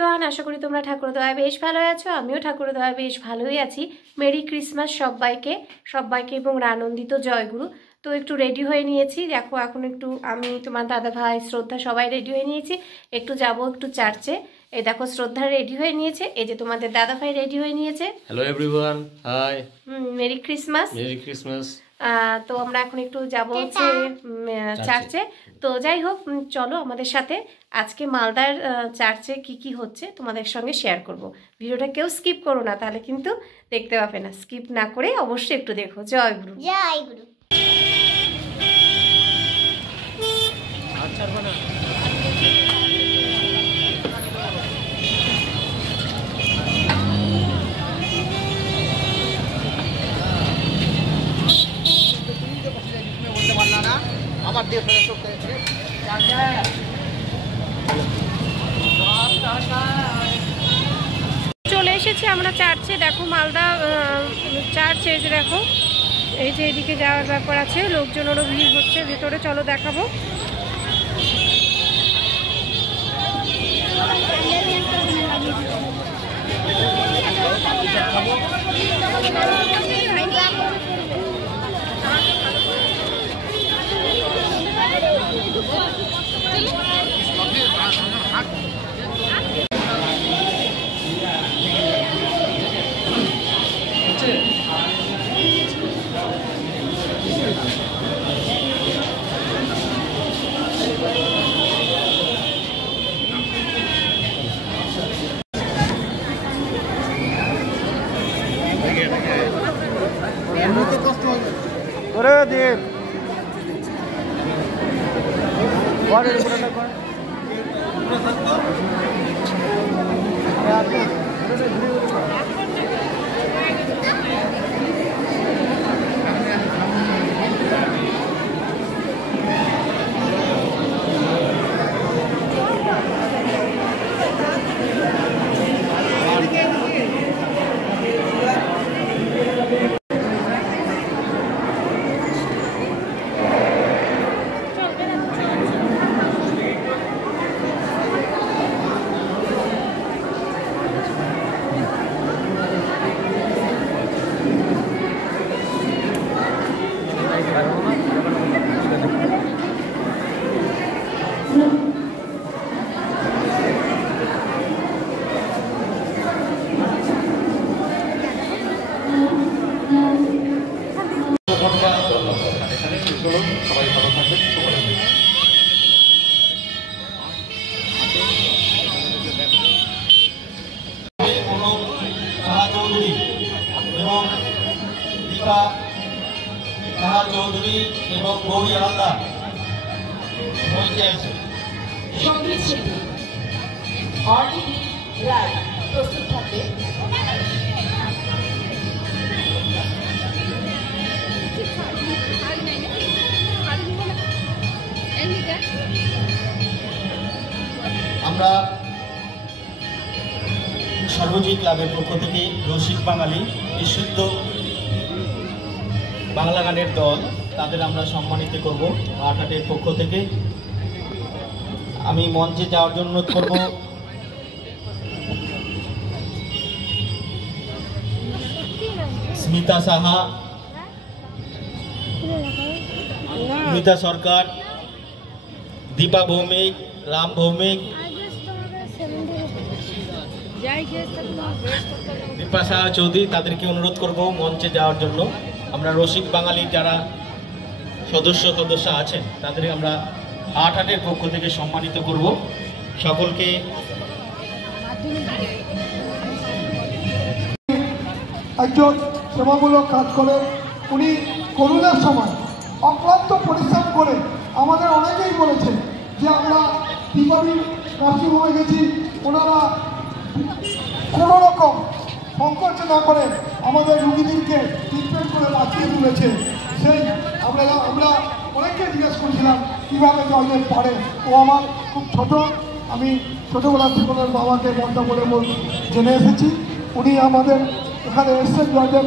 Everyone, আশা করি তোমরা ঠাকুর দয়ায় বেশ ভালো আছো। আমিও ঠাকুর দয়ায় বেশ ভালোই আছি। মেরি ক্রিসমাস সবাইকে এবং আনন্দিত জয়গুরু। তো একটু রেডি হয়ে নিয়েছি, দেখো এখন একটু আমি, তোমার দাদা ভাই, শ্রদ্ধা সবাই রেডি হয়ে নিয়েছি। একটু যাব একটু চার্চে। এই দেখো শ্রদ্ধা রেডি হয়ে নিয়েছে, এই যে তোমাদের দাদা ভাই রেডি হয়ে নিয়েছে। Hello everyone, hi, merry Christmas. Merry Christmas. তো আমরা এখন একটু যাব হচ্ছে চার্চে। তো যাই হোক, চলো আমাদের সাথে আজকে মালদার চার্চে কি হচ্ছে তোমাদের সঙ্গে শেয়ার করব। ভিডিওটা কেউ স্কিপ করো না, তাহলে কিন্তু দেখতে পাবে না। স্কিপ না করে অবশ্যই একটু দেখো। জয় গুরু, জয় গুরু। চলে এসেছি আমরা চার্চে। দেখো মালদা চার্চ, এই যে দেখো, এই যে এদিকে যাওয়ার ব্যাপার আছে, লোকজনেরও ভিড় হচ্ছে ভেতরে। চলো দেখাবো। চৌধুরী এবং গৌরী হালদার সঙ্গীত শিল্পী অর্ণিধি রায় প্রস্তুত থাকবে। আমরা সর্বজীব ক্লাবের পক্ষ থেকে রসিক বাঙালি বিশুদ্ধ বাংলা গানের দল, তাদের আমরা সম্মানিত করব আটাটের পক্ষ থেকে। আমি মঞ্চে যাওয়ার জন্য অনুরোধ করব স্মিতা সাহা, মিতা সরকার, দীপা ভৌমিক, রাম ভৌমিক, দীপা সাহা চৌধুরী, তাদেরকে অনুরোধ করব মঞ্চে যাওয়ার জন্য। আমরা রসিক বাঙালির যারা সদস্য আছেন তাদের আমরা আটাটের পক্ষ থেকে সম্মানিত করব সকলকে। একজন সেবামূলক কাজ করে উনি করোনার সময় অক্লান্ত পরিশ্রম করে আমাদের অনেকেই বলেছে যে আমরা দীপাবলি নার্সিংহোমে গেছি, ওনারা কোনো রকম সংকোচ না করে আমাদের রুগীদেরকে ট্রিটমেন্ট করে বাঁচিয়ে তুলেছে। সেই আমরা অনেককে জিজ্ঞেস করছিলাম কীভাবে জয়দেব পারে। ও আমার খুব ছোট, আমি ছোটোবেলা থেকে ওনার বাবাকে বন্ধ বলে জেনে এসেছি। উনি আমাদের এখানে এসছেন জয়দেব